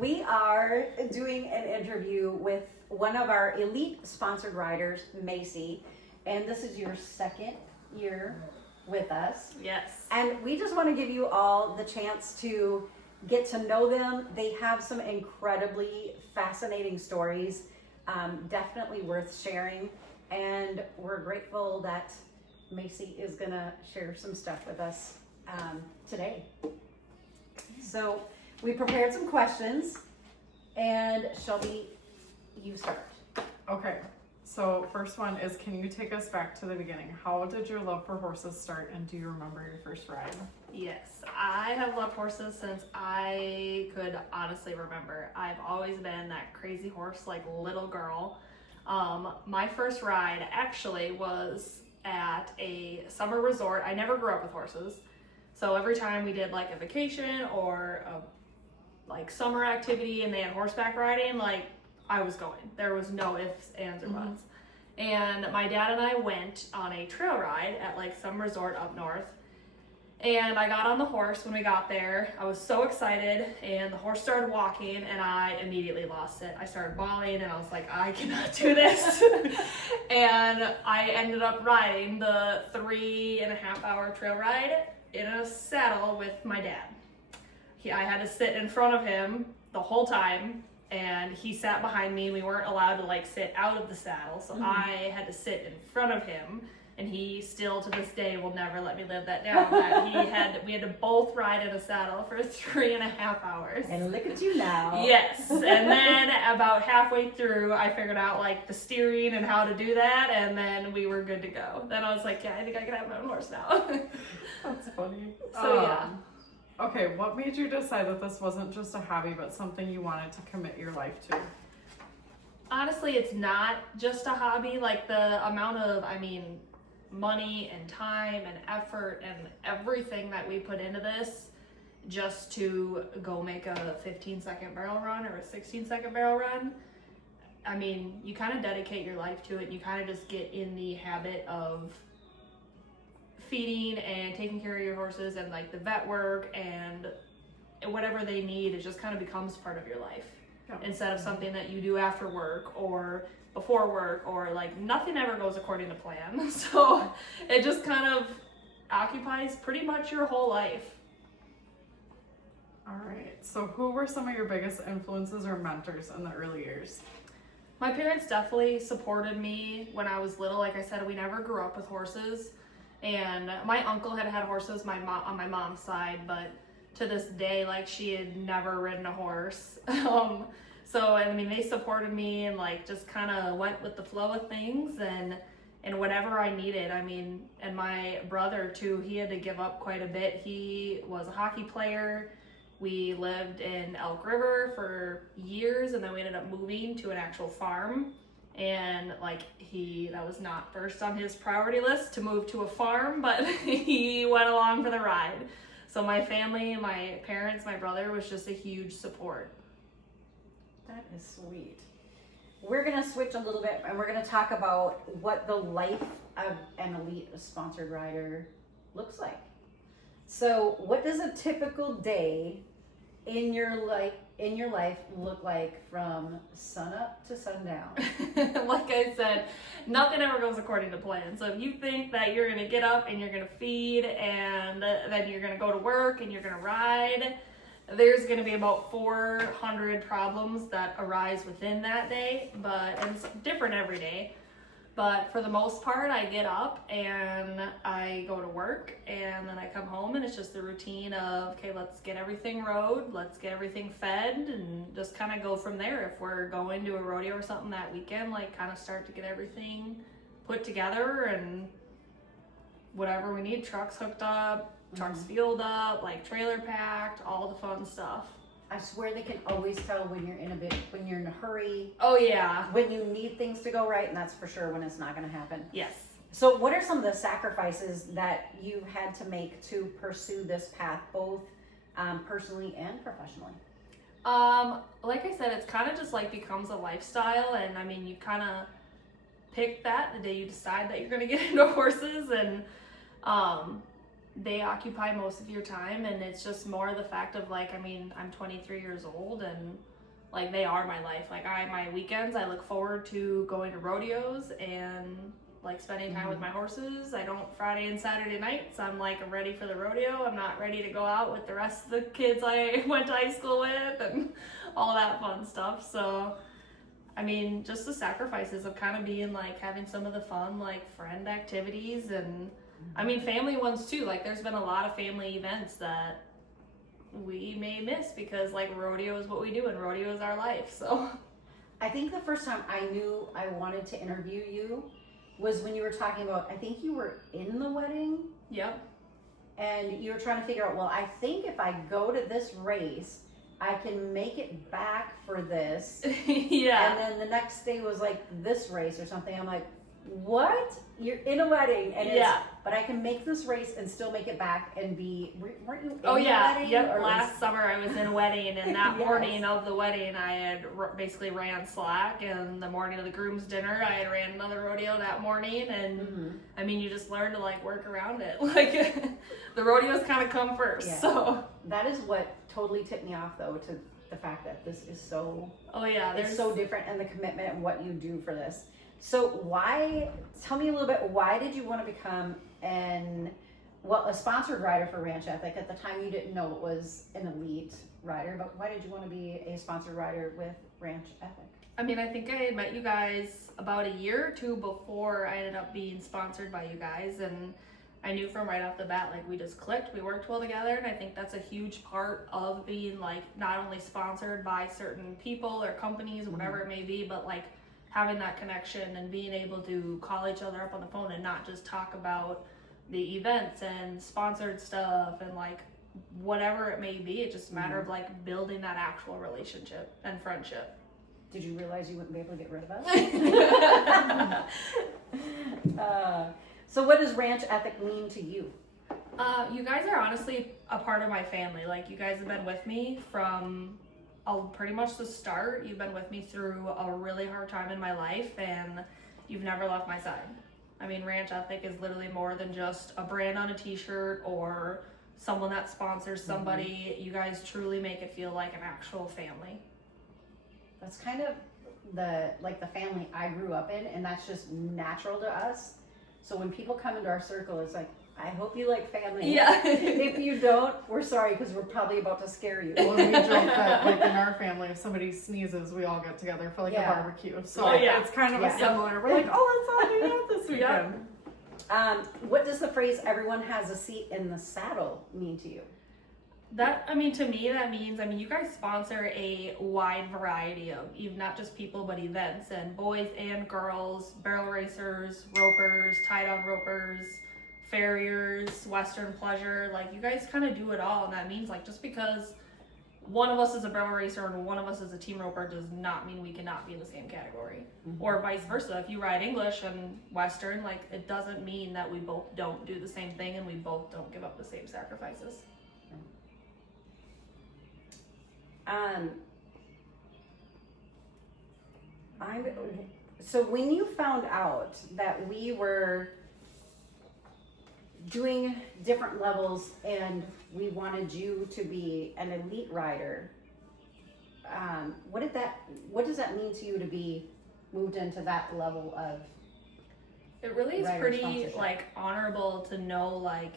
We are doing an interview with one of our elite sponsored riders, Macy, and this is your second year with us. Yes. And we just want to give you all the chance to get to know them. They have some incredibly fascinating stories, definitely worth sharing. And we're grateful that Macy is going to share some stuff with us today. So we prepared some questions, and Shelby, you start. Okay, so first one is, can you take us back to the beginning? How did your love for horses start, and do you remember your first ride? Yes, I have loved horses since I could honestly remember. I've always been that crazy horse, like, little girl. My first ride actually was at a summer resort. I never grew up with horses. So every time we did like a vacation or a like summer activity and they had horseback riding, like I was going. There was no ifs, ands, or buts. And my dad and I went on a trail ride at like some resort up north. And I got on the horse when we got there. I was so excited, and the horse started walking, and I immediately lost it. I started bawling, and I was like, I cannot do this. And I ended up riding the 3.5-hour trail ride in a saddle with my dad. I had to sit in front of him the whole time, and he sat behind me. We weren't allowed to like sit out of the saddle, so I had to sit in front of him. And he still, to this day, will never let me live that down. That we had to both ride in a saddle for 3.5 hours. And look at you now. Yes. And then about halfway through, I figured out like the steering and how to do that. And then we were good to go. Then I was like, yeah, I think I can have my own horse now. That's funny. So yeah. Okay, what made you decide that this wasn't just a hobby, but something you wanted to commit your life to? Honestly, it's not just a hobby. Like the amount of, money and time and effort and everything that we put into this just to go make a 15-second barrel run or a 16-second barrel run. You kind of dedicate your life to it, and you kind of just get in the habit of feeding and taking care of your horses, and like the vet work and whatever they need, it just kind of becomes part of your life. Yeah. Instead of something that you do after work or before work, or like nothing ever goes according to plan. So it just kind of occupies pretty much your whole life. All right, so who were some of your biggest influences or mentors in the early years? My parents definitely supported me when I was little. Like I said, we never grew up with horses, and my uncle had horses on my mom's side, but to this day, like, she had never ridden a horse. So, they supported me and like just kind of went with the flow of things and whatever I needed. And my brother too, he had to give up quite a bit. He was a hockey player. We lived in Elk River for years, and then we ended up moving to an actual farm. And like that was not first on his priority list to move to a farm, but he went along for the ride. So my family, my parents, my brother was just a huge support. That is sweet. We're going to switch a little bit, and we're going to talk about what the life of an elite sponsored rider looks like. So what does a typical day in your life look like from sun up to sundown? Like I said, nothing ever goes according to plan. So if you think that you're going to get up and you're going to feed, and then you're going to go to work and you're going to ride, there's going to be about 400 problems that arise within that day, but it's different every day. But for the most part, I get up and I go to work, and then I come home, and it's just the routine of, okay, let's get everything rode, let's get everything fed, and just kind of go from there. If we're going to a rodeo or something that weekend, like kind of start to get everything put together and whatever we need, trucks hooked up, trucks fueled up, like trailer packed, all the fun stuff. I swear they can always tell when you're in a hurry. Oh yeah. When you need things to go right, and that's for sure when it's not going to happen. Yes. So what are some of the sacrifices that you had to make to pursue this path, both personally and professionally? Like I said, it's kind of just like becomes a lifestyle, and you kind of pick that the day you decide that you're going to get into horses, and they occupy most of your time, and it's just more the fact of like, I mean, I'm 23 years old, and like they are my life. Like my weekends, I look forward to going to rodeos and like spending time with my horses. I don't Friday and Saturday nights. I'm like ready for the rodeo. I'm not ready to go out with the rest of the kids I went to high school with and all that fun stuff. So I mean, just the sacrifices of kind of being like having some of the fun like friend activities, and I mean family ones too. Like there's been a lot of family events that we may miss because like rodeo is what we do and rodeo is our life. So I think the first time I knew I wanted to interview you was when you were talking about, I think you were in the wedding. Yep. And you were trying to figure out, well, I think if I go to this race, I can make it back for this. Yeah. And then the next day was like this race or something. I'm like, what? You're in a wedding, and but I can make this race and still make it back and be. Weren't you in the wedding? Yep. Last summer I was in a wedding, and that Yes. morning of the wedding I had basically ran slack, and the morning of the groom's dinner I had ran another rodeo that morning, and I mean you just learn to like work around it. Like the rodeos kind of come first. Yeah. So that is what totally tipped me off, though, to the fact that this is so. It's so different, and the commitment and what you do for this. So tell me a little bit, why did you want to become a sponsored rider for Ranch Ethic? At the time you didn't know it was an elite rider, but why did you want to be a sponsored rider with Ranch Ethic? I mean, I think I met you guys about a year or two before I ended up being sponsored by you guys, and I knew from right off the bat, like we just clicked, we worked well together, and I think that's a huge part of being like not only sponsored by certain people or companies, whatever it may be, but like having that connection and being able to call each other up on the phone and not just talk about the events and sponsored stuff and like whatever it may be. It's just a matter of like building that actual relationship and friendship. Did you realize you wouldn't be able to get rid of us? So what does Ranch Ethic mean to you? You guys are honestly a part of my family. Like you guys have been with me from pretty much the start. You've been with me through a really hard time in my life, and you've never left my side. I mean, Ranch Ethic is literally more than just a brand on a t-shirt or someone that sponsors somebody. You guys truly make it feel like an actual family. That's kind of the family I grew up in, and that's just natural to us. So when people come into our circle, it's like, I hope you like family. Yeah. If you don't, we're sorry, because we're probably about to scare you. Well, we joke that, like, in our family, if somebody sneezes, we all get together for, like, a barbecue. So it's kind of a similar. We're like, oh, let's all hang out this weekend. What does the phrase, everyone has a seat in the saddle, mean to you? To me, that means, you guys sponsor a wide variety of, even not just people, but events, and boys and girls, barrel racers, ropers, tie-down ropers, farriers, Western pleasure. Like, you guys kind of do it all, and that means, like, just because one of us is a barrel racer and one of us is a team roper does not mean we cannot be in the same category. Or vice versa. If you ride English and Western, like, it doesn't mean that we both don't do the same thing and we both don't give up the same sacrifices. So when you found out that we were doing different levels and we wanted you to be an elite rider, what does that mean to you to be moved into that level of? It really is rider pretty sponsorship? like honorable to know, like,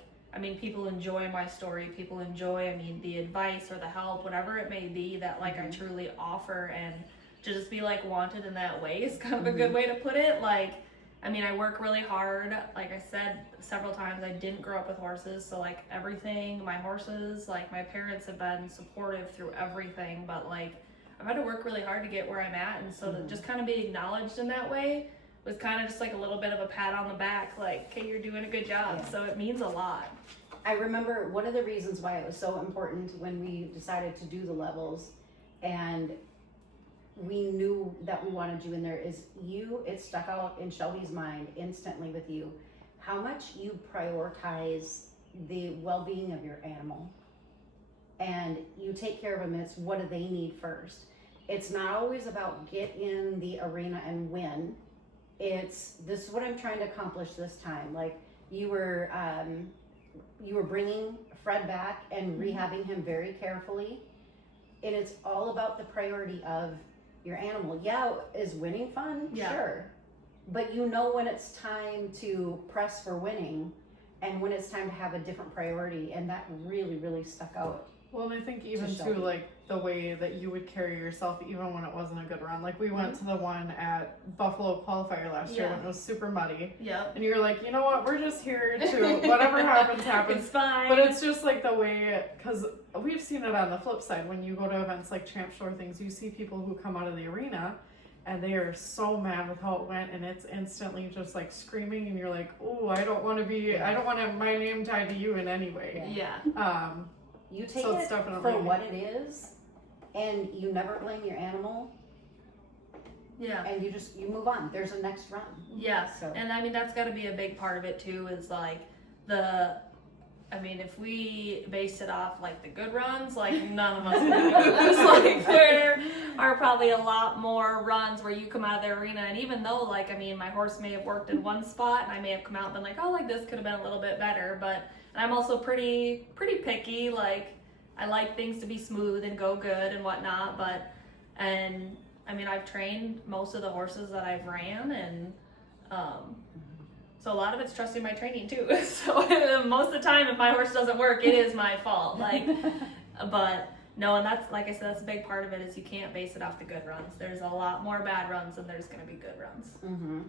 people enjoy my story, people enjoy, the advice or the help, whatever it may be that like I truly offer, and to just be like wanted in that way is kind of a good way to put it. Like, I work really hard. Like I said several times, I didn't grow up with horses, so like everything, my horses, like my parents have been supportive through everything, but like I've had to work really hard to get where I'm at, and so to just kind of be acknowledged in that way was kind of just like a little bit of a pat on the back, like, hey, you're doing a good job. Yeah. So it means a lot. I remember one of the reasons why it was so important when we decided to do the levels and we knew that we wanted you in there is it stuck out in Shelby's mind instantly with you, how much you prioritize the well-being of your animal. And you take care of them. It's what do they need first. It's not always about get in the arena and win. It's this is what I'm trying to accomplish this time. Like you were you were bringing Fred back and rehabbing him very carefully. And it's all about the priority of your animal. Yeah, is winning fun? Yeah. Sure. But you know when it's time to press for winning and when it's time to have a different priority. And that really, really stuck out. Well, and I think even too, like the way that you would carry yourself, even when it wasn't a good run. Like we went to the one at Buffalo Qualifier last year when it was super muddy. Yeah. And you're like, you know what? We're just here to whatever happens, happens. It's fine. But it's just like the way, because we've seen it on the flip side. When you go to events like Champ Shore things, you see people who come out of the arena and they are so mad with how it went, and it's instantly just like screaming, and you're like, oh, I don't want to have my name tied to you in any way. Yeah. You take it for what it is, and you never blame your animal. Yeah. And you move on. There's a next run. Yeah. So. And I mean, that's got to be a big part of it too, is like if we based it off like the good runs, like none of us would lose. Like there are probably a lot more runs where you come out of the arena, and even though my horse may have worked in one spot and I may have come out and been like, oh, like this could have been a little bit better, but I'm also pretty picky. Like I like things to be smooth and go good and whatnot, I've trained most of the horses that I've ran, and so a lot of it's trusting my training too. So most of the time, if my horse doesn't work, it is my fault. But no, and that's, like I said, that's a big part of it, is you can't base it off the good runs. There's a lot more bad runs than there's going to be good runs. Mm-hmm.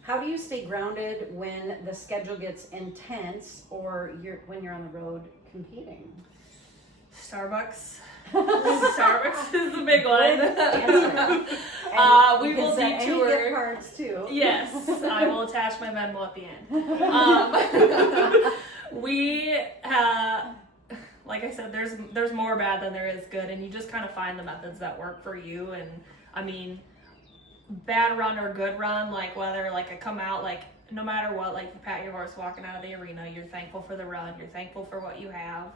How do you stay grounded when the schedule gets intense, or when you're on the road competing? Starbucks. Starbucks is the big one. We will detour. Gift cards too. Yes, I will attach my Venmo at the end. We like I said, there's more bad than there is good, and you just kind of find the methods that work for you. And bad run or good run, like whether I come out, like no matter what, like you pat your horse walking out of the arena, you're thankful for the run, you're thankful for what you have,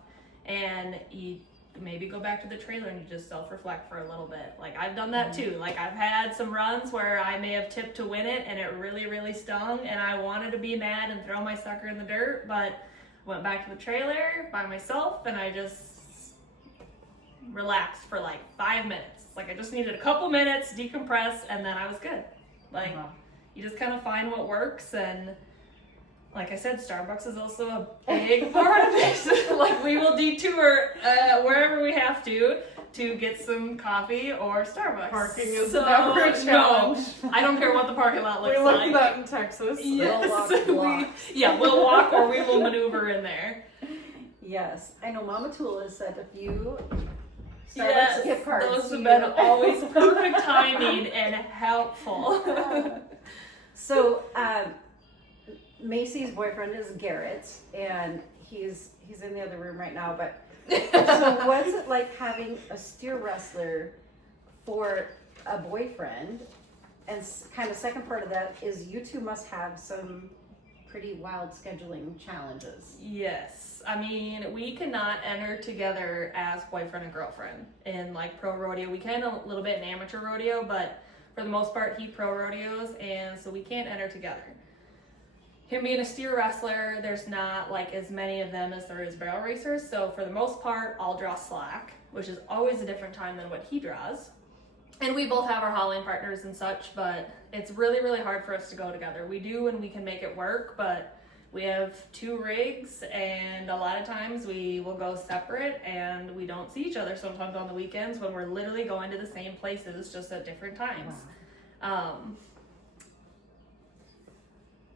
and you maybe go back to the trailer and you just self-reflect for a little bit. Like I've done that too. Like I've had some runs where I may have tipped to win it and it really, really stung, and I wanted to be mad and throw my sucker in the dirt, but went back to the trailer by myself and I just relaxed for like 5 minutes. Like I just needed a couple minutes, decompress, and then I was good. Like you just kind of find what works, and like I said, Starbucks is also a big part of it. Like we will detour wherever we have to get some coffee or Starbucks. Parking is never a challenge. No, I don't care what the parking lot looks like. We look at that in Texas. Yes. We'll walk or we will maneuver in there. Yes. I know Mama Tool has sent a few Starbucks gift cards. Those have been always perfect timing and helpful. So, Macy's boyfriend is Garrett, and he's in the other room right now, but so what's it like having a steer wrestler for a boyfriend? And kind of second part of that is you two must have some pretty wild scheduling challenges. Yes. We cannot enter together as boyfriend and girlfriend in like pro rodeo. We can a little bit in amateur rodeo, but for the most part he pro rodeos, and so we can't enter together. Him being a steer wrestler, there's not like as many of them as there is barrel racers, so for the most part I'll draw slack, which is always a different time than what he draws. And we both have our hauling partners and such, but it's really, really hard for us to go together. We do and we can make it work, but we have 2 rigs, and a lot of times we will go separate and we don't see each other sometimes on the weekends when we're literally going to the same places, just at different times. Wow.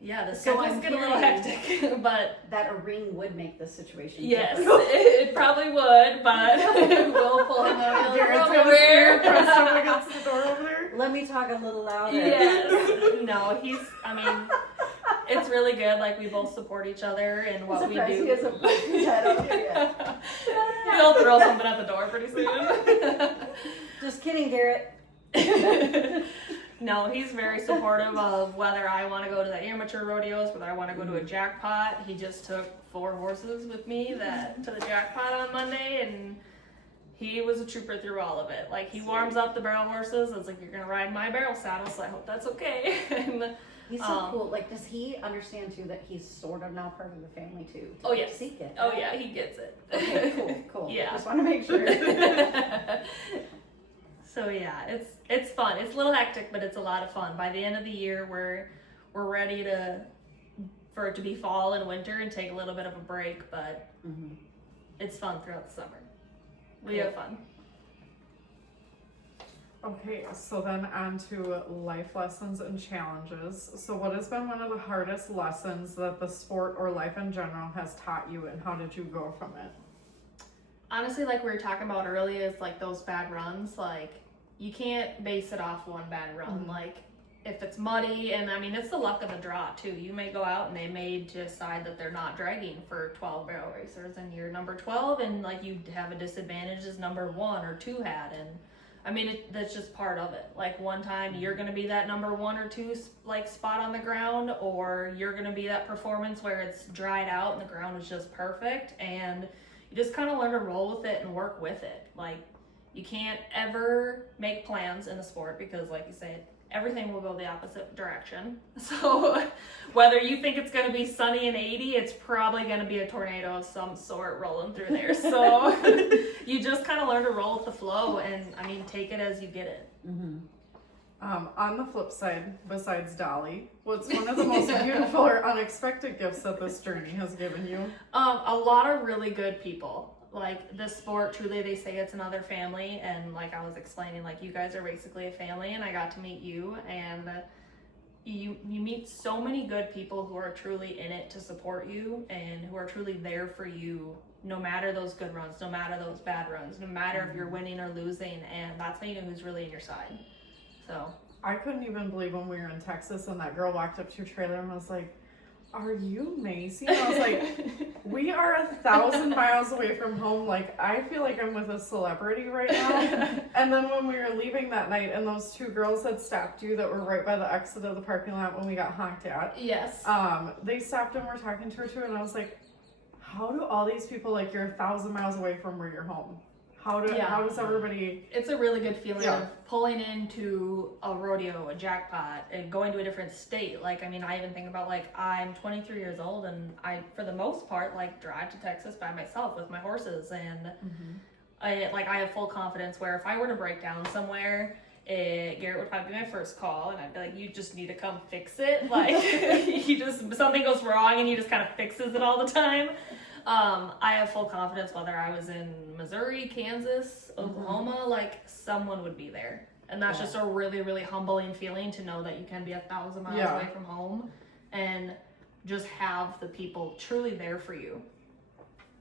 The schedules get a little hectic, but that a ring would make the situation yes, difficult. it probably would, but we'll pull him out over here. Pressed up against the door over there. Let me talk a little louder. Yes. No, it's really good. Like we both support each other in what we do. He hasn't put his head up here yet. He'll throw something at the door pretty soon. Just kidding, Garrett. No, he's very supportive of whether I want to go to the amateur rodeos, whether I want to go to a jackpot. He just took 4 horses with me to the jackpot on Monday, and he was a trooper through all of it. Like he warms up the barrel horses. It's like, you're gonna ride my barrel saddle, so I hope that's okay. And He's so cool. Like, does he understand too that he's sort of now part of the family too? Oh, yes. Seek it. Oh yeah, he gets it. Okay, cool. Yeah. Just want to make sure. So yeah, it's fun. It's a little hectic, but it's a lot of fun. By the end of the year, we're ready for it to be fall and winter and take a little bit of a break, but it's fun throughout the summer. We have fun. Okay, so then on to life lessons and challenges. So what has been one of the hardest lessons that the sport or life in general has taught you, and how did you go from it? Honestly, like we were talking about earlier, is like those bad runs, like you can't base it off one bad run. Like if it's muddy, and I mean, it's the luck of the draw too. You may go out and they may decide that they're not dragging for 12 barrel racers and you're number 12, and like you have a disadvantage as number 1 or 2 had. And I mean, that's just part of it. Like one time you're going to be that number 1 or 2 like spot on the ground, or you're going to be that performance where it's dried out and the ground is just perfect, and you just kind of learn to roll with it and work with it. Like you can't ever make plans in a sport because, like you said, everything will go the opposite direction. So whether you think it's going to be sunny and 80, it's probably going to be a tornado of some sort rolling through there. So you just kind of learn to roll with the flow, and I mean, take it as you get it. On the flip side, besides Dolly, what's one of the most beautiful or unexpected gifts that this journey has given you? A lot of really good people. Like this sport, truly, they say it's another family, and like I was explaining, like you guys are basically a family, and I got to meet you, and you meet so many good people who are truly in it to support you and who are truly there for you, no matter those good runs, no matter those bad runs, no matter if you're winning or losing, and that's how you know who's really in your side. So I couldn't even believe when we were in Texas and that girl walked up to your trailer and was like, "Are you Macy?" And I was like, "We are 1,000 miles away from home. Like, I feel like I'm with a celebrity right now." And then when we were leaving that night and those 2 girls had stopped you that were right by the exit of the parking lot when we got honked at. Yes. They stopped and were talking to her too, and I was like, how do all these people, like, you're 1,000 miles away from where you're home? How does everybody... It's a really good feeling of pulling into a rodeo, a jackpot, and going to a different state. Like, I mean, I even think about, like, I'm 23 years old, and I, for the most part, like, drive to Texas by myself with my horses, and I have full confidence where if I were to break down somewhere, Garrett would probably be my first call, and I'd be like, "You just need to come fix it." Like, something goes wrong, and he just kind of fixes it all the time. I have full confidence whether I was in Missouri, Kansas, Oklahoma, like someone would be there. And that's just a really, really humbling feeling to know that you can be 1,000 miles away from home and just have the people truly there for you.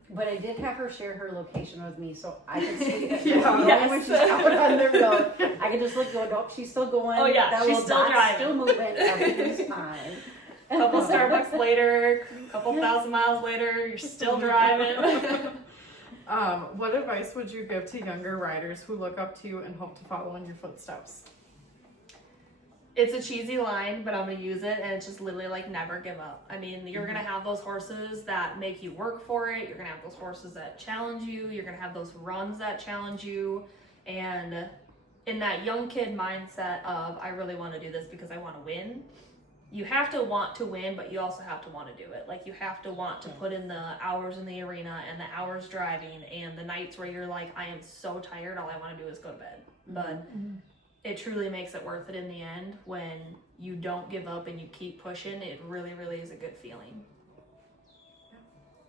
But I did have her share her location with me, so I could see it. Yes. When she's out on the road, I could just look, go, nope, she's still going. Oh yeah, that she's little still dot's driving. still moving. Everything's fine. Couple Starbucks later, couple thousand miles later, you're still driving. What advice would you give to younger riders who look up to you and hope to follow in your footsteps? It's a cheesy line, but I'm going to use it, and it's just literally like never give up. I mean, you're going to have those horses that make you work for it. You're going to have those horses that challenge you. You're going to have those runs that challenge you. And in that young kid mindset of, I really want to do this because I want to win, you have to want to win, but you also have to want to do it. Like, you have to want to put in the hours in the arena and the hours driving and the nights where you're like, I am so tired, all I want to do is go to bed. But it truly makes it worth it in the end when you don't give up and you keep pushing. It really, really is a good feeling.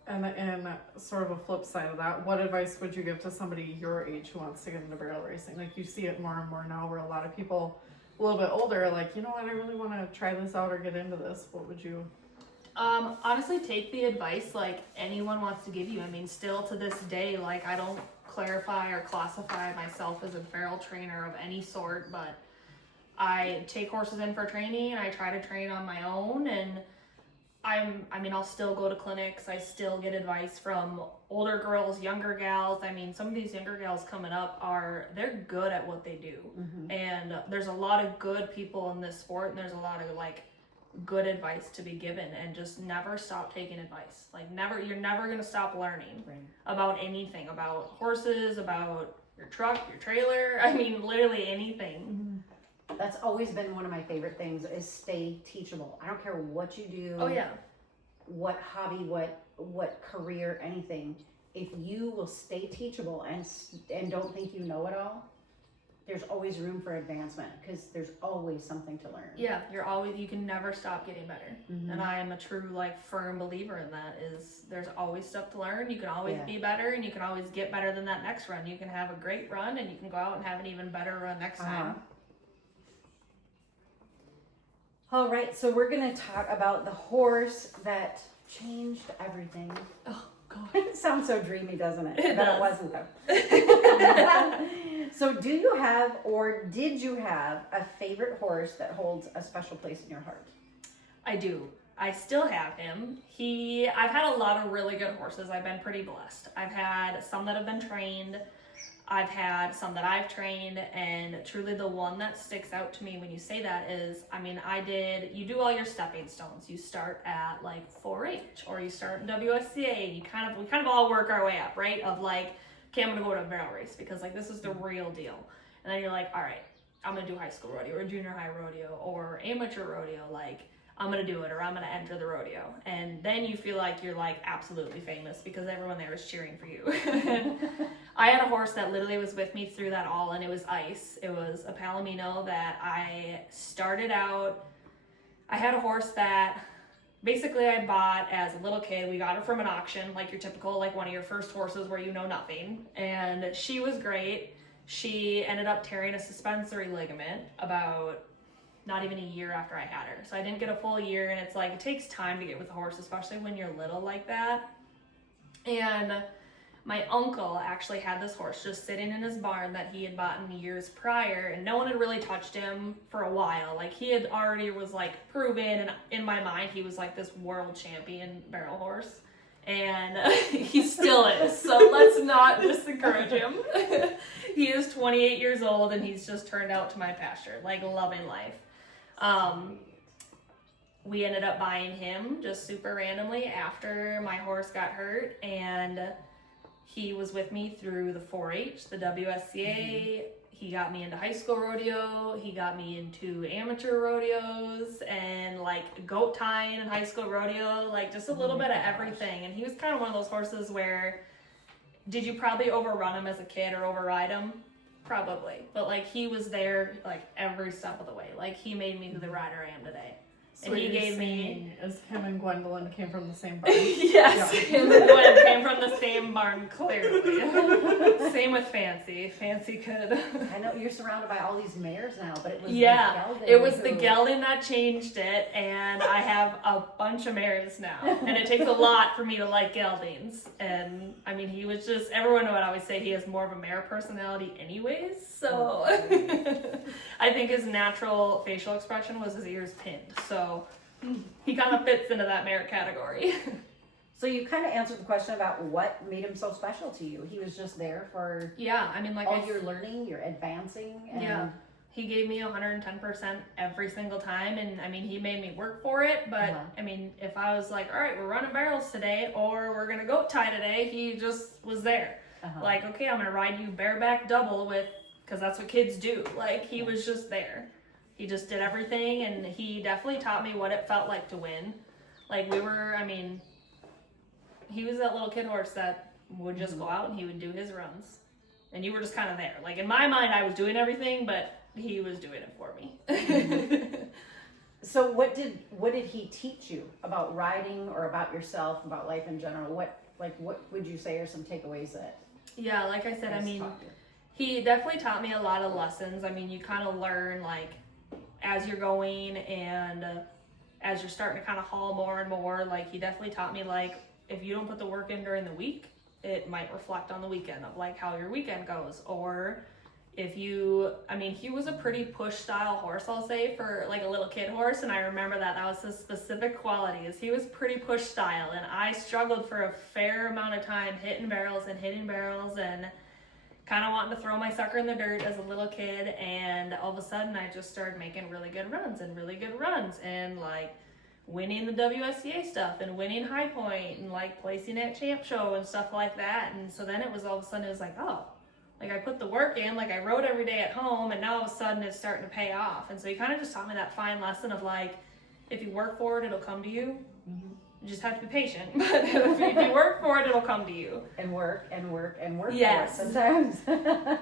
And sort of a flip side of that, what advice would you give to somebody your age who wants to get into barrel racing? Like, you see it more and more now where a lot of people a little bit older are like, you know what, I really want to try this out or get into this. What would you... Honestly, take the advice like anyone wants to give you. I mean, still to this day, like, I don't clarify or classify myself as a barrel trainer of any sort, but I take horses in for training and I try to train on my own, and I'll still go to clinics. I still get advice from older girls, younger gals. I mean, some of these younger gals coming up they're good at what they do. And there's a lot of good people in this sport, and there's a lot of like good advice to be given, and just never stop taking advice. Like, you're never going to stop learning about anything, about horses, about your truck, your trailer. I mean, literally anything. That's always been one of my favorite things is stay teachable. I don't care what you do. Oh yeah. What hobby, what career, anything. If you will stay teachable and don't think you know it all, there's always room for advancement because there's always something to learn. Yeah, you can never stop getting better. Mm-hmm. And I am a true, like, firm believer in that is there's always stuff to learn. You can always be better, and you can always get better than that next run. You can have a great run, and you can go out and have an even better run next time. All right, so we're going to talk about the horse that changed everything. Oh, God. It sounds so dreamy, doesn't it? It But does. it wasn't, though. So do you have, or did you have, a favorite horse that holds a special place in your heart? I do. I still have him. I've had a lot of really good horses. I've been pretty blessed. I've had some that have been trained. I've had some that I've trained, and truly the one that sticks out to me when you say that is, I mean, you do all your stepping stones. You start at like 4-H, or you start in WSCA, and we kind of all work our way up, right? Of like, okay, I'm gonna go to a barrel race because like this is the real deal. And then you're like, all right, I'm gonna do high school rodeo or junior high rodeo or amateur rodeo. Like, I'm gonna do it, or I'm gonna enter the rodeo. And then you feel like you're like absolutely famous because everyone there is cheering for you. And I had a horse that literally was with me through that all, and it was Ice. It was a Palomino that I started out. I had a horse that basically I bought as a little kid. We got her from an auction, like your typical, like one of your first horses where you know nothing. And she was great. She ended up tearing a suspensory ligament about not even a year after I had her. So I didn't get a full year, and it's like, it takes time to get with a horse, especially when you're little like that. And my uncle actually had this horse just sitting in his barn that he had bought in years prior, and no one had really touched him for a while. Like, he had already was like proven, and in my mind he was like this world champion barrel horse, and he still is, so let's not discourage him. He is 28 years old, and he's just turned out to my pasture, like loving life. We ended up buying him just super randomly after my horse got hurt, and he was with me through the 4-H, the WSCA. He got me into high school rodeo. He got me into amateur rodeos and like goat tying and high school rodeo, like just a little bit of everything. And he was kind of one of those horses where, did you probably overrun him as a kid or override him? Probably. But like, he was there like every step of the way. Like, he made me who the rider I am today. So And he what you're gave me, saying is him and Gwendolyn came from the same barn. yes, Yeah. him and Gwen came from the same barn, clearly. Same with Fancy. Fancy could. I know you're surrounded by all these mares now, but it was Yeah, the gelding it was the who- gelding that changed it, and I have a bunch of mares now. And it takes a lot for me to like geldings. And I mean, he was just, everyone would always say he has more of a mare personality anyways. So I think his natural facial expression was his ears pinned. So he kind of fits into that mare category. So you kind of answered the question about what made him so special to you. He was just there for Yeah, I mean, like, all your learning, your advancing, and Yeah. He gave me 110% every single time, and I mean, he made me work for it, but I mean, if I was like, all right, we're running barrels today, or we're gonna goat tie today, he just was there. Like, okay, I'm gonna ride you bareback double with, because that's what kids do. Like, he was just there. He just did everything, and he definitely taught me what it felt like to win. Like, he was that little kid horse that would just go out and he would do his runs. And you were just kind of there. Like, in my mind, I was doing everything, but he was doing it for me. So what did he teach you about riding or about yourself, about life in general? What would you say are some takeaways that Yeah, like I said, I he's mean, taught you? he definitely taught me a lot of lessons. I mean, you kind of learn, like, as you're going and as you're starting to kind of haul more and more. Like, he definitely taught me, like, if you don't put the work in during the week, it might reflect on the weekend of, like, how your weekend goes. Or if you, I mean, he was a pretty push style horse, I'll say, for like a little kid horse. And I remember that was his specific quality, is he was pretty push style. And I struggled for a fair amount of time hitting barrels and kind of wanting to throw my sucker in the dirt as a little kid. And all of a sudden I just started making really good runs and like winning the WSCA stuff and winning High Point and like placing at Champ Show and stuff like that. And so then it was all of a sudden, it was like, oh, Like I put the work in, like I rode every day at home, and now all of a sudden it's starting to pay off. And so he kind of just taught me that fine lesson of like, if you work for it, it'll come to you. You just have to be patient. But if you work for it, it'll come to you. And work and work and work Yes. for it sometimes.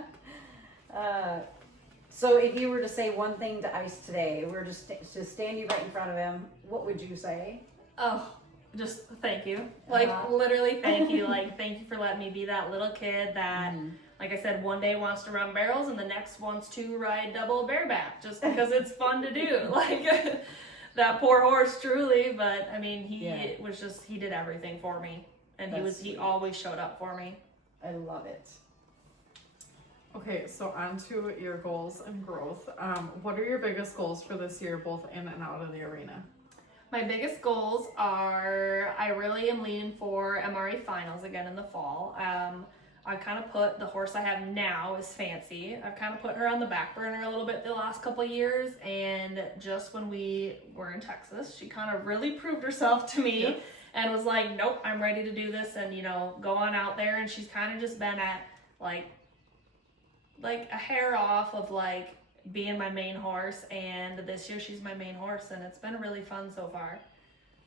So if you were to say one thing to Ice today, we're just stand you right in front of him, what would you say? Oh, just thank you. Like literally thank you. Like thank you for letting me be that little kid that, like I said, one day wants to run barrels and the next wants to ride double bareback just because it's fun to do. Like that poor horse, truly. But I mean, he did everything for me, and he always showed up for me. I love it. Okay, so on to your goals and growth. What are your biggest goals for this year, both in and out of the arena? My biggest goals are, I really am leaning for MRA finals again in the fall. I kind of put the horse I have now is Fancy. I've kind of put her on the back burner a little bit the last couple of years, and just when we were in Texas, she kind of really proved herself to me and was like, nope, I'm ready to do this and, go on out there. And she's kind of just been at like a hair off of like being my main horse, and this year she's my main horse, and it's been really fun so far.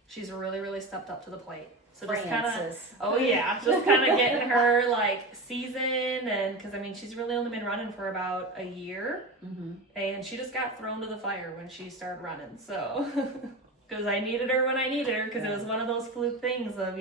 She's really, really stepped up to the plate. So just kind of, just kind of getting her like season, and because I mean she's really only been running for about a year, and she just got thrown to the fire when she started running. So because I needed her when I needed her, because it was one of those fluke things of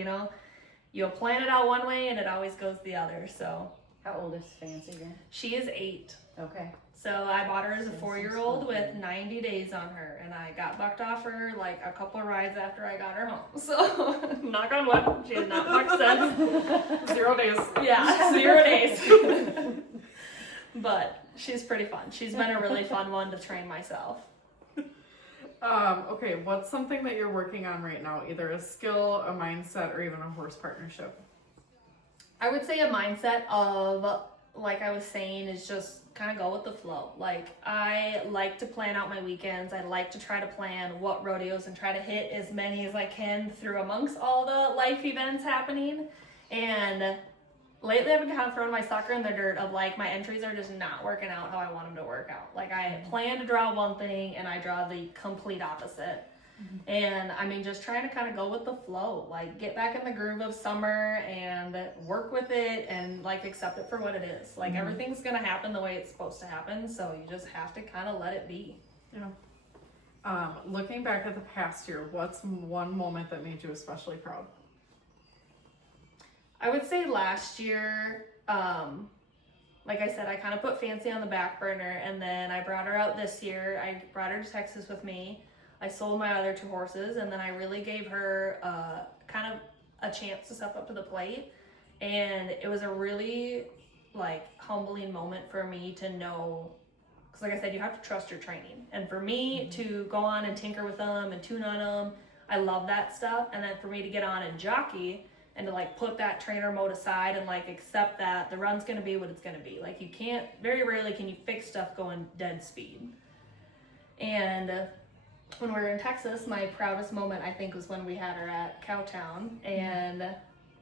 you'll plan it out one way and it always goes the other. So how old is Fancy again? she is 8. Okay. So I bought her as a 4-year-old with 90 days on her, and I got bucked off her like a couple of rides after I got her home. So knock on wood, she has not bucked since. 0 days. Yeah, 0 days. But she's pretty fun. She's been a really fun one to train myself. Okay, what's something that you're working on right now? Either a skill, a mindset, or even a horse partnership? I would say a mindset of, like I was saying, is just kind of go with the flow. Like I like to plan out my weekends. I like to try to plan what rodeos and try to hit as many as I can through amongst all the life events happening. And lately I've been kind of throwing my sucker in the dirt of like my entries are just not working out how I want them to work out. Like I plan to draw one thing and I draw the complete opposite. And I mean, just trying to kind of go with the flow, like get back in the groove of summer and work with it and like accept it for what it is. Like everything's going to happen the way it's supposed to happen. So you just have to kind of let it be. Yeah. Looking back at the past year, what's one moment that made you especially proud? I would say last year, like I said, I kind of put Fancy on the back burner, and then I brought her out this year. I brought her to Texas with me. I sold my other 2 horses, and then I really gave her kind of a chance to step up to the plate. And it was a really like humbling moment for me to know, because like I said, you have to trust your training. And for me to go on and tinker with them and tune on them, I love that stuff. And then for me to get on and jockey and to like put that trainer mode aside and like accept that the run's gonna be what it's gonna be. Like you can't, very rarely can you fix stuff going dead speed. And when we were in Texas, my proudest moment I think was when we had her at Cowtown, and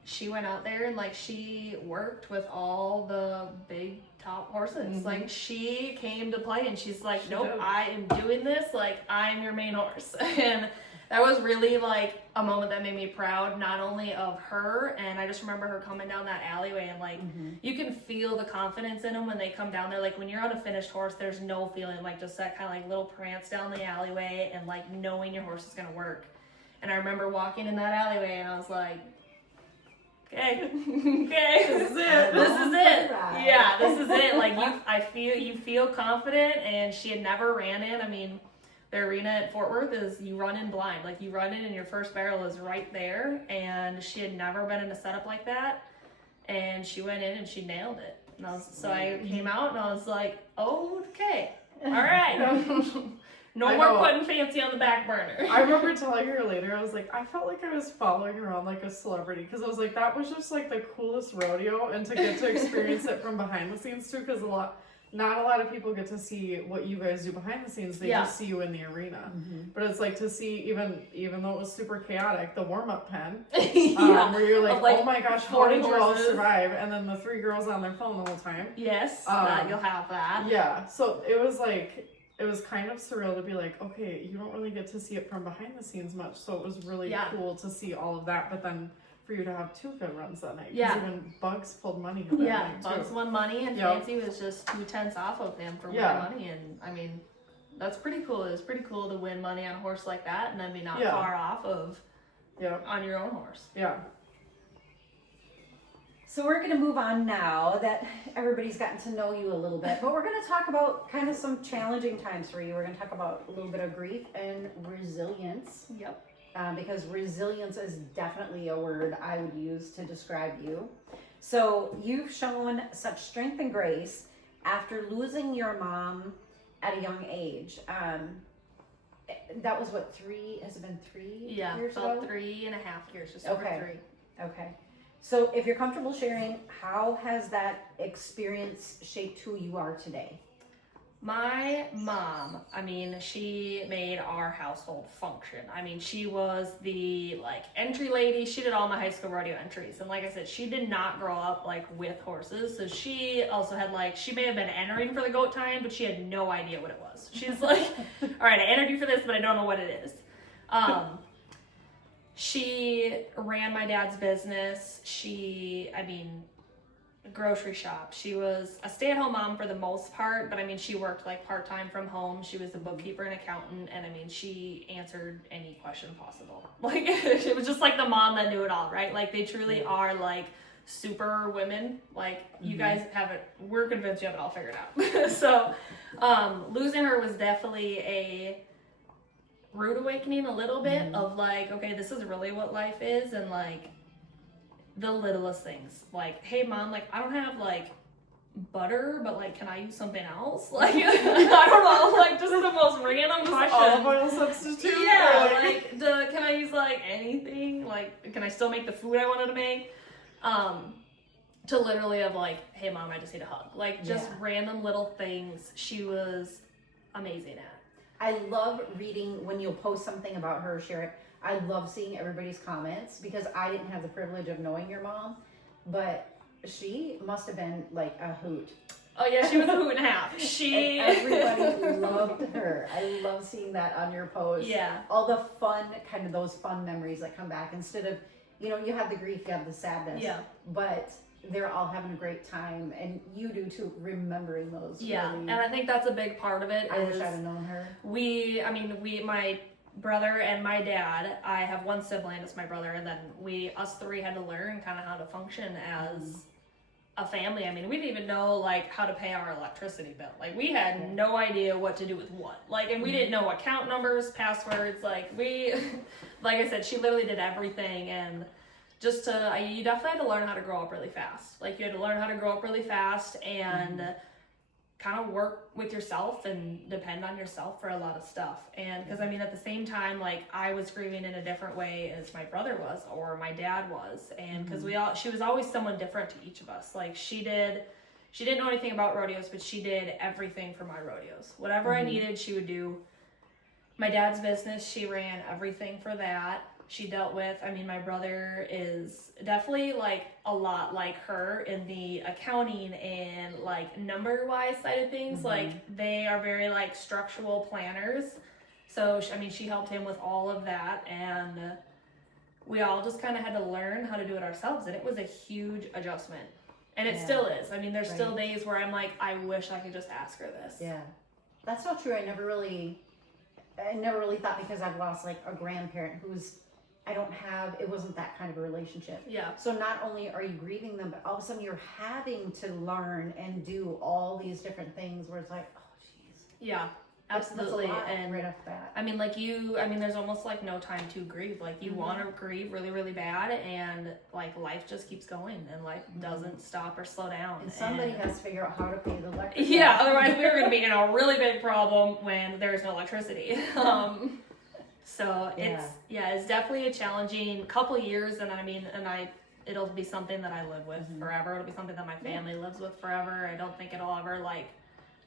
she went out there and like she worked with all the big top horses. Like she came to play and she's like, nope, I am doing this, like I'm your main horse. And that was really like a moment that made me proud, not only of her, and I just remember her coming down that alleyway and like you can feel the confidence in them when they come down there. Like when you're on a finished horse, there's no feeling like just that kind of like little prance down the alleyway and like knowing your horse is gonna work. And I remember walking in that alleyway and I was like, okay, this is it. This is it. Yeah, this is it. Like you feel confident, and she had never ran in. I mean, the arena at Fort Worth is you run in blind. Like you run in and your first barrel is right there, and she had never been in a setup like that, and she went in and she nailed it. And I came out and I was like, okay, all right. No more putting Fancy on the back burner. I remember telling her later, I was like, I felt like I was following around like a celebrity, because I was like, that was just like the coolest rodeo, and to get to experience it from behind the scenes too, because not a lot of people get to see what you guys do behind the scenes. They just see you in the arena. But it's like to see, even though it was super chaotic, the warm-up pen, where you're like, oh my gosh, how did you all survive? And then the 3 girls on their phone the whole time. Yes, you'll have that. Yeah, so it was like, it was kind of surreal to be like, okay, you don't really get to see it from behind the scenes much, so it was really cool to see all of that, but then for you to have 2 good runs that night. Yeah. Even Bugs pulled money that night, Bugs won money, and Fancy was just 2/10 off of him for winning money, and I mean, that's pretty cool. It was pretty cool to win money on a horse like that, and then be not far off of on your own horse. Yeah. So we're going to move on now that everybody's gotten to know you a little bit, but we're going to talk about kind of some challenging times for you. We're going to talk about a little bit of grief and resilience. Yep. Because resilience is definitely a word I would use to describe you. So you've shown such strength and grace after losing your mom at a young age. That was what, 3? Has it been 3 years ago? 3.5 years, just over 3. Okay. So if you're comfortable sharing, how has that experience shaped who you are today? My mom, I mean, she made our household function. I mean, she was the entry lady. She did all my high school rodeo entries. And like I said, she did not grow up with horses. So she also had she may have been entering for the goat time, but she had no idea what it was. She's like, all right, I entered you for this, but I don't know what it is. She ran my dad's business. Grocery shop. She was a stay-at-home mom for the most part, but I mean, she worked part-time from home. She was a bookkeeper and accountant, and I mean, she answered any question possible. She was just the mom that knew it all, right? They truly are super women. You guys have it, we're convinced you have it all figured out. So, losing her was definitely a rude awakening a little bit of okay, this is really what life is, and the littlest things, hey mom, I don't have butter, but can I use something else? I don't know, just the most random question. Olive oil substitute? Yeah, can I use anything? Can I still make the food I wanted to make? To literally of hey mom, I just need a hug. Just random little things she was amazing at. I love reading when you'll post something about her, share it. I love seeing everybody's comments because I didn't have the privilege of knowing your mom, but she must have been a hoot. Oh yeah, she was a hoot and a half. And everybody loved her. I love seeing that on your posts. Yeah. All the fun, kind of those fun memories that come back instead of, you have the grief, you have the sadness. Yeah. But they're all having a great time, and you do too, remembering those. Yeah, really, and I think that's a big part of it. I wish I'd have known her. My brother and my dad, I have one sibling, it's my brother, and then us 3 had to learn kind of how to function as a family. I mean, we didn't even know how to pay our electricity bill. We had no idea what to do with what. And we didn't know account numbers, passwords. Like I said, she literally did everything, and you definitely had to learn how to grow up really fast. You had to learn how to grow up really fast and kind of work with yourself and depend on yourself for a lot of stuff. And because at the same time, I was grieving in a different way as my brother was or my dad was, and because she was always someone different to each of us. She didn't know anything about rodeos, but she did everything for my rodeos. Whatever I needed, she would do. My dad's business, she ran everything for that. She dealt with, my brother is definitely a lot like her in the accounting and number-wise side of things. They are very structural planners. So, she helped him with all of that, and we all just kind of had to learn how to do it ourselves, and it was a huge adjustment. And it still is. There's still days where I'm I wish I could just ask her this. Yeah. That's so true. I never really thought, because I've lost a grandparent who's, it wasn't that kind of a relationship. Yeah. So not only are you grieving them, but all of a sudden you're having to learn and do all these different things where it's oh, jeez. Yeah, absolutely. That's a lot and right off the bat. There's almost no time to grieve. You want to grieve really, really bad, and life just keeps going, and life doesn't stop or slow down. And somebody has to figure out how to pay the electric. Yeah, otherwise we were going to be in a really big problem when there's no electricity. So it's definitely a challenging couple years, and it'll be something that I live with forever. It'll be something that my family lives with forever. I don't think it'll ever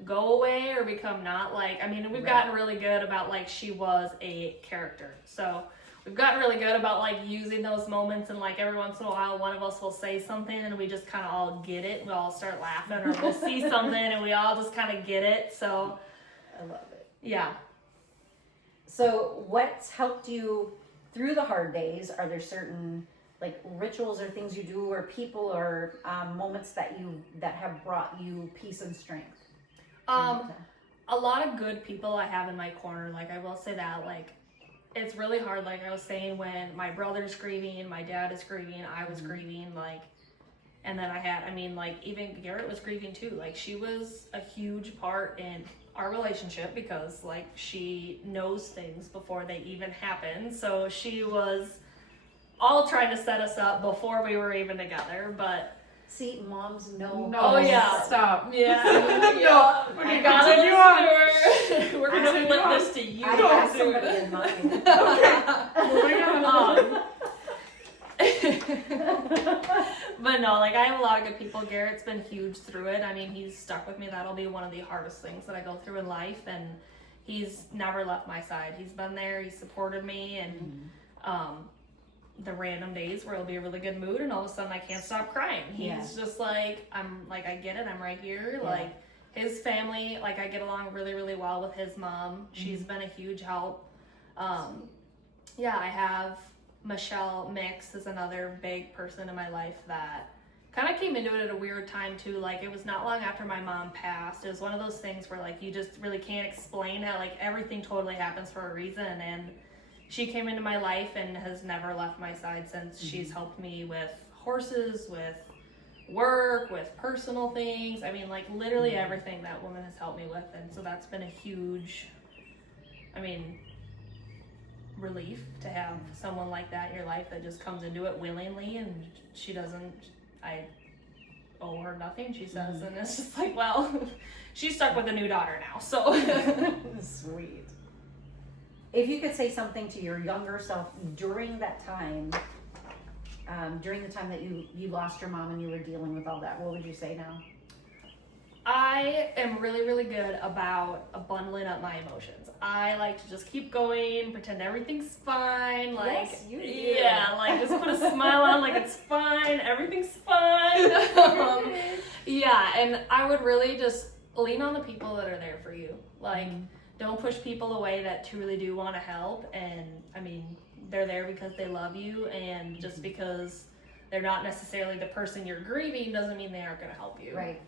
go away or become not. Like, I mean, we've gotten really good about, like, she was a character. So we've gotten really good about, like, using those moments, and, like, every once in a while one of us will say something and we just kind of all get it. We all start laughing, or we'll see something and we all just kind of get it. So I love it. yeah. So what's helped you through the hard days? Are there certain like rituals or things you do, or people, or moments that have brought you peace and strength? A lot of good people I have in my corner. Like, I will say that, like, it's really hard. Like I was saying, when my brother's grieving, my dad is grieving, I was grieving, like, and then like, even Garrett was grieving too. Like, she was a huge part in our relationship because, like, she knows things before they even happen. So she was all trying to set us up before we were even together, but see, moms know. No, oh yeah, stop. Yeah, No, we're continue on. We're gonna Continue flip on. this to you. I have somebody in mind. But no, like, I have a lot of good people. Garrett's been huge through it. I mean, he's stuck with me. That'll be one of the hardest things that I go through in life, and he's never left my side. He's been there. He's supported me, and the random days where it'll be a really good mood and all of a sudden I can't stop crying. He's just like, I'm like, I get it, I'm right here. Yeah. Like, his family, like, I get along really, really well with his mom. She's been a huge help. Yeah, I have Michelle Mix is another big person in my life that kind of came into it at a weird time too. Like, it was not long after my mom passed. It was one of those things where, like, you just really can't explain how, like, everything totally happens for a reason, and she came into my life and has never left my side since. She's helped me with horses, with work, with personal things. I mean, like, literally everything that woman has helped me with. And so that's been a huge, I mean, relief to have someone like that in your life that just comes into it willingly, and she doesn't, I owe her nothing, she says. And it's just like, well, she's stuck with a new daughter now, so. Sweet. If you could say something to your younger self during that time, during the time that you lost your mom and you were dealing with all that, what would you say now? I am really, really good about bundling up my emotions. I like to just keep going, pretend everything's fine. Like, yes, you do. Yeah, like, just put a smile on, like, it's fine, everything's fine. Yeah, and I would really just lean on the people that are there for you. Like, don't push people away that truly do want to help. And I mean, they're there because they love you, and just because they're not necessarily the person you're grieving doesn't mean they aren't going to help you. Right.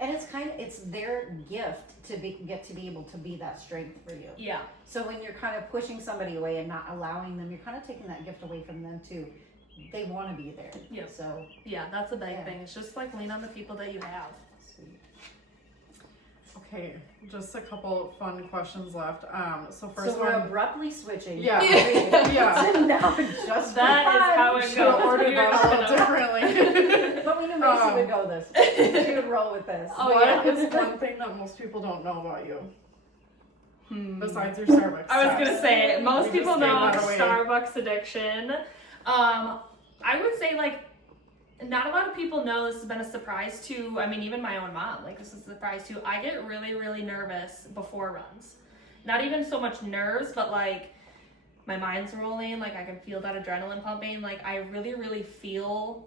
And it's their gift to get to be able to be that strength for you. Yeah. So when you're kind of pushing somebody away and not allowing them, you're kind of taking that gift away from them too. They want to be there. Yeah. So yeah, that's a big thing. It's just like, lean on the people that you have. Sweet. Okay, just a couple fun questions left. So first so we're one, abruptly switching. Yeah. Yeah. So now just That is how it should have goes. ordered that a little differently. But we knew Macy would go this. She would roll with this. Oh, What yeah. is one thing that most people don't know about you? Besides your Starbucks I was stuff? gonna say, most We people just gave know that away. Starbucks addiction. I would say, like, not a lot of people know. This has been a surprise to, I mean, even my own mom. Like, this is a surprise too. I get really, really nervous before runs. Not even so much nerves, but, like, my mind's rolling. Like, I can feel that adrenaline pumping. Like, I really, really feel,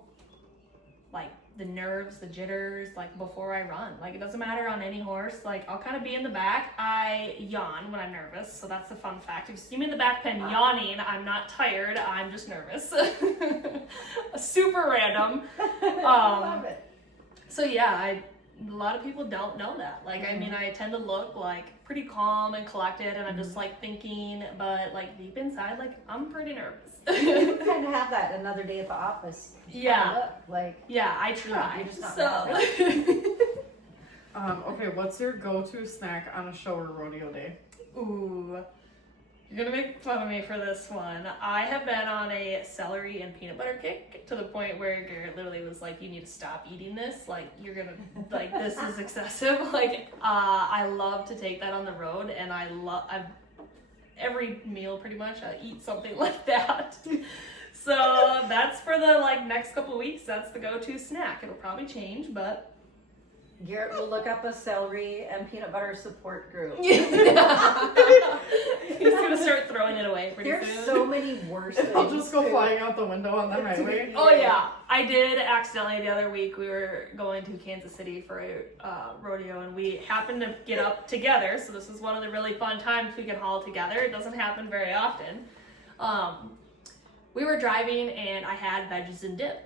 like, the nerves, the jitters, like, before I run. Like, it doesn't matter on any horse. Like, I'll kind of be in the back. I yawn when I'm nervous, so that's a fun fact. If you see me in the back pen yawning, I'm not tired, I'm just nervous. Super random. Love it. So yeah, a lot of people don't know that. Like, I mean, I tend to look, like, pretty calm and collected, and I'm just, like, thinking, but, like, deep inside, like, I'm pretty nervous. You kind of have that another day at the office. Yeah. Look, like, Yeah, I try. you're just not so. Okay, what's your go-to snack on a show or rodeo day? Ooh, you're gonna make fun of me for this one. I have been on a celery and peanut butter kick to the point where Garrett literally was like, you need to stop eating this. Like, you're gonna, like, this is excessive. Like, I love to take that on the road, and I've every meal pretty much I eat something like that. So that's for the, like, next couple of weeks. That's the go-to snack. It'll probably change, but Garrett will look up a celery and peanut butter support group. He's gonna start throwing it away pretty There's soon. so many worse things. I'll just go too. flying out the window on the highway. Oh yeah, I did accidentally the other week. We were going to Kansas City for a rodeo, and we happened to get up together. So this is one of the really fun times we can haul together. It doesn't happen very often. We were driving, and I had veggies and dip.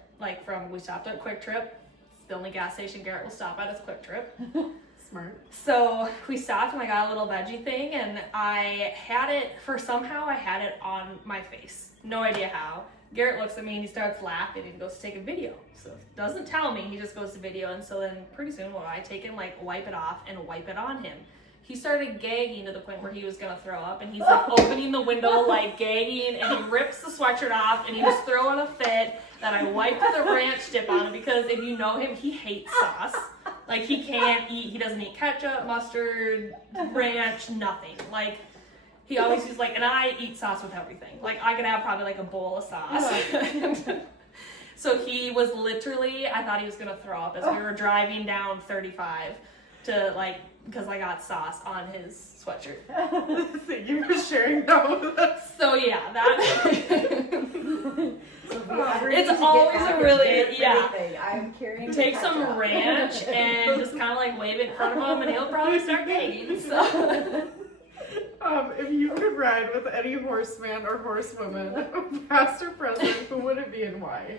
We stopped at Quick Trip. It's the only gas station Garrett will stop at is Quick Trip. Smart. So we stopped and I got a little veggie thing, and I had it on my face. No idea how. Garrett looks at me and he starts laughing and goes to take a video. So doesn't tell me, he just goes to video, and so then pretty soon I take and wipe it off and wipe it on him. He started gagging to the point where he was gonna throw up, and he's opening the window gagging, and he rips the sweatshirt off, and he was throwing a fit. Then I wiped the ranch dip on him, because if you know him, he hates sauce. He doesn't eat ketchup, mustard, ranch, nothing. He always uses and I eat sauce with everything. I could have probably a bowl of sauce. So he was literally, I thought he was gonna throw up as we were driving down 35 to because I got sauce on his sweatshirt. Thank you for sharing that with us. So yeah, that. It's always a really, I'm carrying. Take some ranch and just kind of wave it in front of him, and he'll probably start gagging. So. If you could ride with any horseman or horsewoman, past or present, who would it be and why?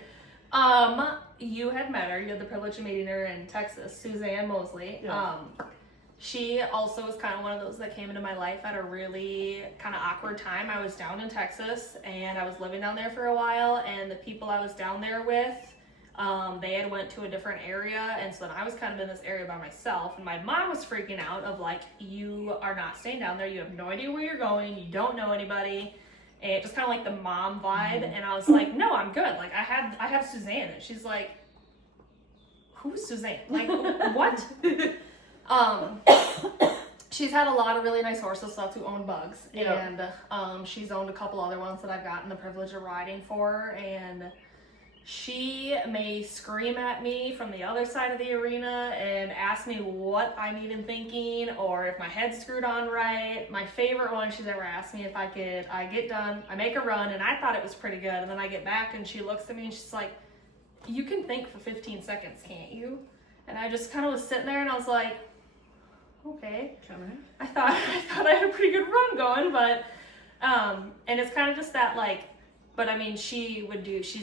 You had met her. You had the privilege of meeting her in Texas, Suzanne Mosley. Yeah. She also was kind of one of those that came into my life at a really kind of awkward time. I was down in Texas, and I was living down there for a while, and the people I was down there with, they had went to a different area, and so then I was kind of in this area by myself, and my mom was freaking out of you are not staying down there, you have no idea where you're going, you don't know anybody, and just kind of the mom vibe, and I was no, I'm good, I have Suzanne, and she's who's Suzanne? What? She's had a lot of really nice horses, so that's who owned Bugs, and she's owned a couple other ones that I've gotten the privilege of riding for, and she may scream at me from the other side of the arena and ask me what I'm even thinking, or if my head's screwed on right. My favorite one she's ever asked me if I get done, I make a run, and I thought it was pretty good, and then I get back and she looks at me and she's like, you can think for 15 seconds, can't you? And I just kind of was sitting there, and I was like, okay. I thought I had a pretty good run going, but and it's kind of just that but I mean, she's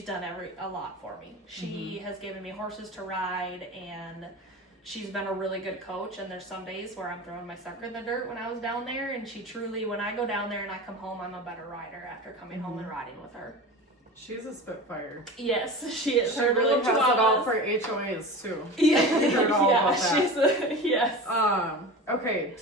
done a lot for me. She has given me horses to ride, and she's been a really good coach, and there's some days where I'm throwing my sucker in the dirt when I was down there, and she truly, when I go down there and I come home, I'm a better rider after coming home and riding with her. She's a spitfire. Yes, she is. She really has it all for HOAs too. Yeah, she's yes. Okay,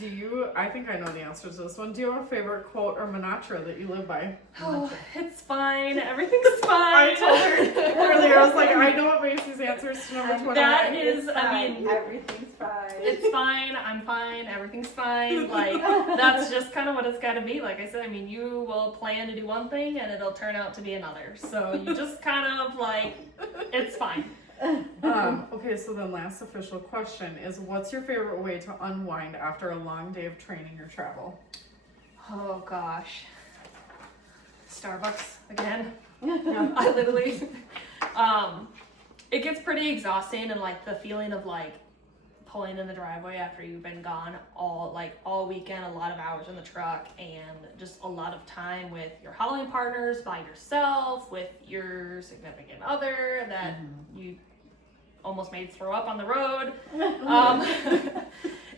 I think I know the answer to this one. Do you have a favorite quote or mantra that you live by? Oh, it's fine. Everything's fine. I told her earlier, I was I know what Macy's answers to number 29. That is, everything's fine. It's fine. I'm fine. Everything's fine. That's just kind of what it's got to be. Like I said, you will plan to do one thing and it'll turn out to be another. So you just kind of it's fine. Okay, so then last official question is, what's your favorite way to unwind after a long day of training or travel? Oh gosh. Starbucks again. I literally, it gets pretty exhausting, and the feeling of pulling in the driveway after you've been gone all weekend, a lot of hours in the truck, and just a lot of time with your hauling partners, by yourself, with your significant other that you almost made throw up on the road.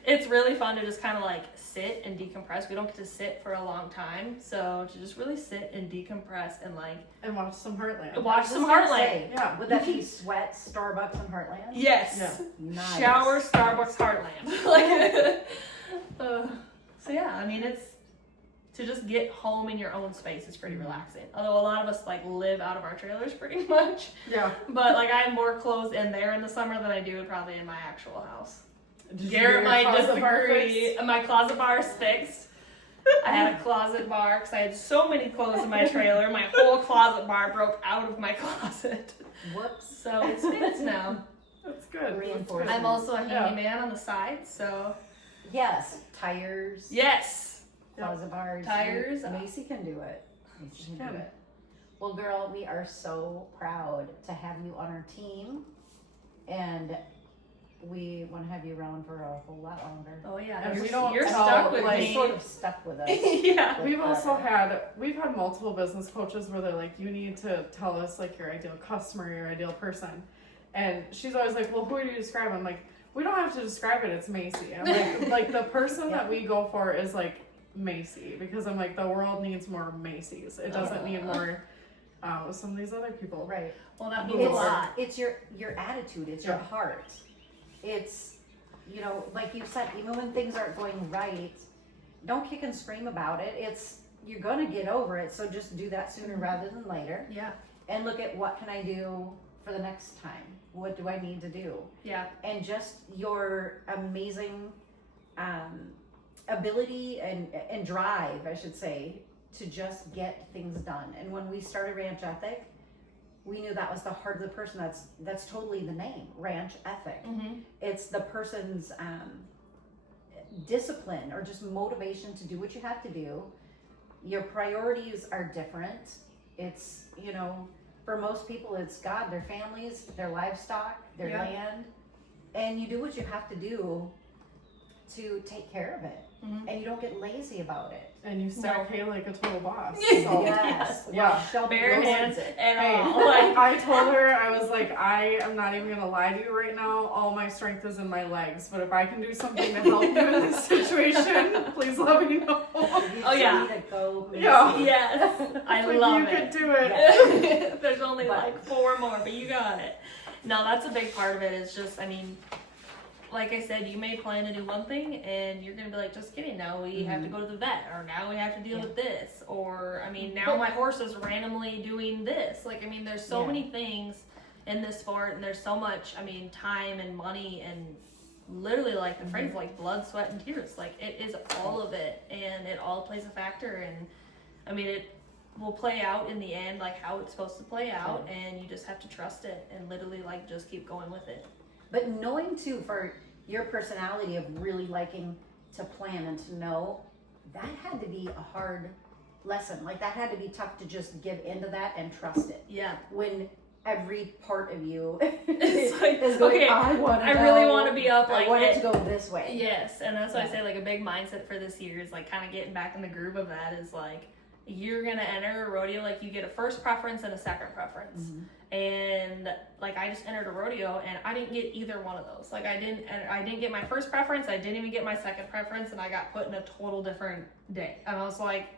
It's really fun to just kind of sit and decompress. We don't get to sit for a long time, so to just really sit and decompress and watch some Heartland. Yeah. Would that be sweat, Starbucks, and Heartland? Yes. Yeah. Nice. Shower, Starbucks, Heartland. So yeah, it's to just get home in your own space is pretty relaxing. Although a lot of us live out of our trailers pretty much. Yeah. But I have more clothes in there in the summer than I do probably in my actual house. Garrett might disagree. My closet bar is fixed. I had a closet bar because I had so many clothes in my trailer. My whole closet bar broke out of my closet. Whoops. So it's fixed now. That's good. Reinforcement. I'm also a handyman on the side, so Yes, tires. yes. Plaza bars. Tires. Macy can do it. Macy can do can. it. Well, girl, we are so proud to have you on our team, and we want to have you around for a whole lot longer. Oh yeah, And you're, we don't you're tell, stuck with like, me. Sort of stuck with us. Yeah. We've had multiple business coaches where they're like, you need to tell us like your ideal customer, your ideal person. And she's always like, well, who do you describe? I'm like, we don't have to describe it, it's Macy. I'm like the person that we go for is like Macy, because I'm like, the world needs more Macy's. It doesn't need more some of these other people. Right. Well, that means a lot. It's your attitude. It's your heart. It's, you know, like you said, even when things aren't going right, don't kick and scream about it. It's, you're gonna get over it. So just do that sooner rather than later. Yeah. And look at what can I do for the next time? What do I need to do? Yeah. And just your amazing ability and drive, I should say, to just get things done. And when we started Ranch Ethic, we knew that was the heart of the person. That's totally the name, Ranch Ethic. Mm-hmm. It's the person's discipline or just motivation to do what you have to do. Your priorities are different. It's, you know, for most people, it's God, their families, their livestock, their land, and you do what you have to do to take care of it. Mm-hmm. And you don't get lazy about it. And you stack hay like a total boss. So, Yes. Yeah. Well, Shelby Bare knows hands it. and Hey, all. Like, I told her, I was like, I am not even gonna lie to you right now. All my strength is in my legs. But if I can do something to help you in this situation, please let me know. Oh, yeah. To go, Macy. Yeah. yes, I Like, love you it. could do it. There's only But- like 4 more, but you got it. No, that's a big part of it. Is just, I mean, like I said, you may plan to do one thing and you're gonna be like, just kidding, now we have to go to the vet, or now we have to deal with this, or I mean, now my horse is randomly doing this. Like, I mean, there's so many things in this sport, and there's so much, I mean, time and money and literally, like the phrase, like blood, sweat, and tears. Like, it is all of it, and it all plays a factor. And I mean, it will play out in the end like how it's supposed to play out, and you just have to trust it and literally like just keep going with it. But knowing too, for your personality of really liking to plan and to know, that had to be a hard lesson. Like, that had to be tough to just give into that and trust it. Yeah. When every part of you It's like, is going, okay, I really want to be up, like, I want it to go this way. Yes, and that's why I say, like, a big mindset for this year is like kind of getting back in the groove of that. Is like, you're gonna enter a rodeo, like you get a first preference and a second preference. And like, I just entered a rodeo and I didn't get either one of those. Like, I didn't get my first preference, I didn't even get my second preference, and I got put in a total different day. And I was like,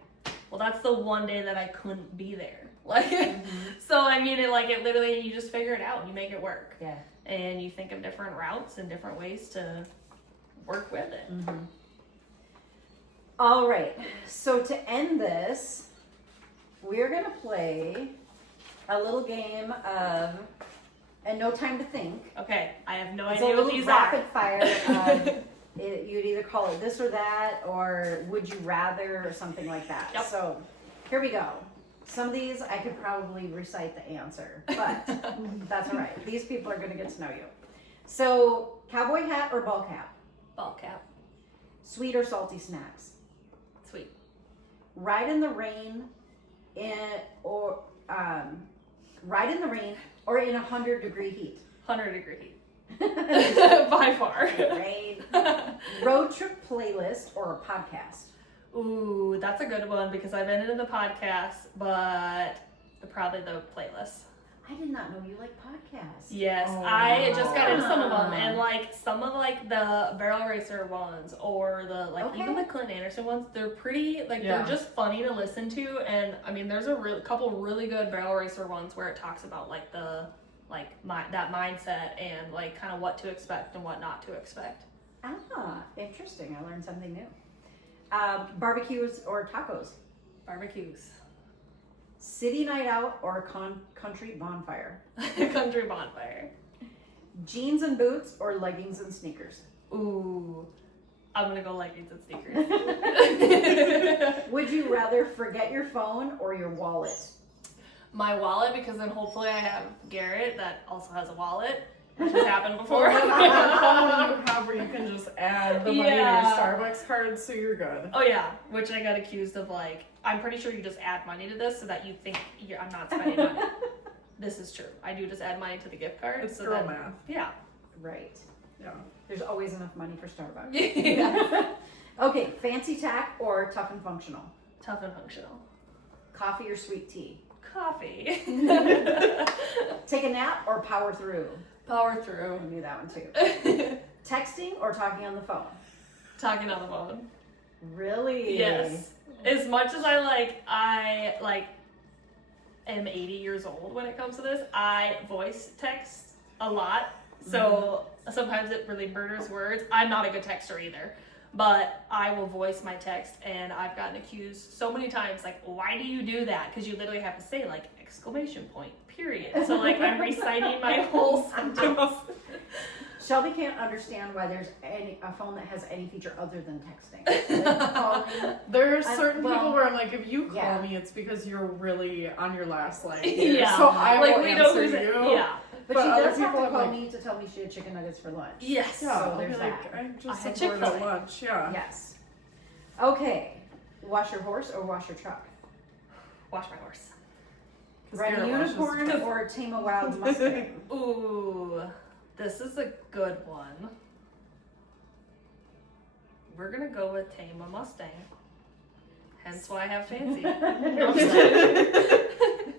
well, that's the one day that I couldn't be there. Like, so I mean, it literally, you just figure it out and you make it work. Yeah. And you think of different routes and different ways to work with it. All right, so to end this, we're gonna play a little game of, and no time to think. Okay, I have no It's a idea what little these rapid are. fire. You'd either call it this or that, or would you rather, or something like that. Yep. So here we go. Some of these I could probably recite the answer, but that's all right. These people are gonna get to know you. So, cowboy hat or ball cap? Ball cap. Sweet or salty snacks? Sweet. Ride in the rain or in 100-degree heat. 100-degree heat. By far. Rain. Road trip playlist or a podcast? Ooh, that's a good one because I've ended in the podcast, but probably the playlist. I did not know you like podcasts. Yes, Oh, I just got into some of them, wow. and like some of like the barrel racer ones or the like even the Clint Anderson ones, they're pretty like they're just funny to listen to. And I mean, there's a couple really good barrel racer ones where it talks about like the that mindset and like kind of what to expect and what not to expect. Ah, interesting. I learned something new. Barbecues or tacos? Barbecues. City night out or country bonfire? Country bonfire. Jeans and boots or leggings and sneakers? Ooh, I'm gonna go leggings and sneakers. Would you rather forget your phone or your wallet? My wallet, because then hopefully I have Garrett that also has a wallet, which has happened before. Or the phone you have where you can just add the money to your Starbucks card, so you're good. Oh yeah, which I got accused of like, I'm pretty sure you just add money to this so that you think I'm not spending money. This is true. I do just add money to the gift card. It's so girl that, math. Yeah. Right. Yeah. There's always enough money for Starbucks. Yeah. Okay, fancy tack or tough and functional? Tough and functional. Coffee or sweet tea? Coffee. Take a nap or power through? Power through. I knew that one too. Texting or talking on the phone? Talking on the phone. Really? Yes. As much as I am 80 years old when it comes to this, I voice text a lot. So sometimes it really murders words. I'm not a good texter either, but I will voice my text, and I've gotten accused so many times, like, why do you do that? Because you literally have to say, like, exclamation point, period. So, like, I'm reciting my whole sentence. Shelby can't understand why there's a phone that has any feature other than texting. Like calling. There are certain well, people where I'm like, if you call yeah. me, it's because you're really on your last leg. Yeah. So I Like, will we know answer who's you. Yeah. But But she other does have people to are call like- me to tell me she had chicken nuggets for lunch. Yes. Yeah, So I'll there's be like, that. I I just had had ordered Chick-fil-A. lunch. Yeah. Yes. Okay. Wash your horse or wash your truck? Wash my horse. 'Cause Red Garrett washes unicorn the- or tame a wild Mustang? Ooh, this is a good one. We're gonna go with tame a Mustang. Hence why I have fancy.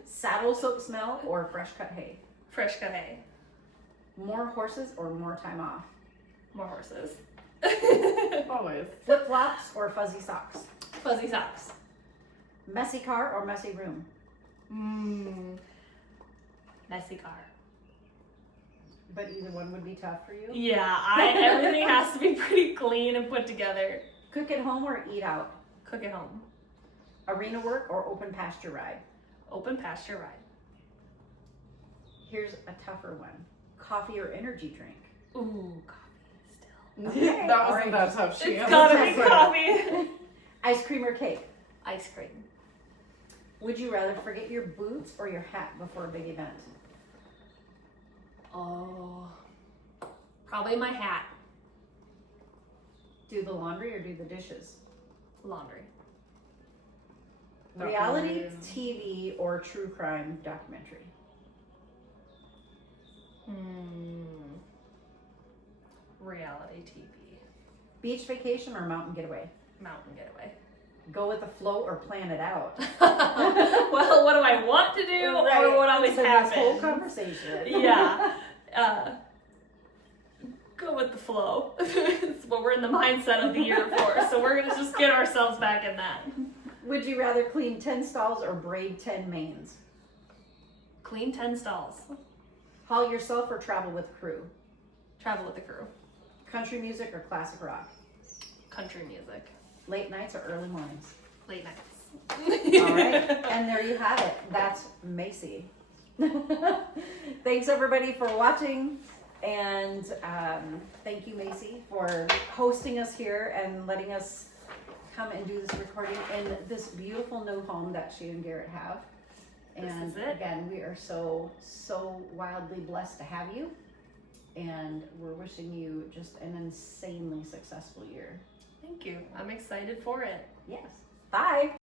Saddle soap smell or fresh cut hay? Fresh cut hay. More horses or more time off? More horses. Always. Flip flops or fuzzy socks? Fuzzy socks. Messy car or messy room? Messy car. But either one would be tough for you. Yeah, everything has to be pretty clean and put together. Cook at home or eat out? Cook at home. Arena work or open pasture ride? Open pasture ride. Here's a tougher one. Coffee or energy drink? Ooh, coffee still. Okay, That all wasn't right. that tough. She It's answered gotta that be quick. coffee. Ice cream or cake? Ice cream. Would you rather forget your boots or your hat before a big event? Oh, probably my hat. Do the laundry or do the dishes? Laundry. That Reality one, TV or true crime documentary? Reality TV. Beach vacation or mountain getaway? Mountain getaway. Go with the flow or plan it out? Well, what do I want to do or what always So this whole happens? conversation. Yeah. Go with the flow. It's what we're in the mindset of the year for. So we're gonna just get ourselves back in that. Would you rather clean 10 stalls or braid 10 mains? Clean 10 stalls. Haul yourself or travel with crew? Travel with the crew. Country music or classic rock? Country music. Late nights or early mornings? Late nights. All right, and there you have it. That's Macy. Thanks everybody for watching, and thank you, Macy, for hosting us here and letting us come and do this recording in this beautiful new home that she and Garrett have. And This is it. again, we are so wildly blessed to have you, and we're wishing you just an insanely successful year. Thank you. I'm excited for it. Yes. Bye.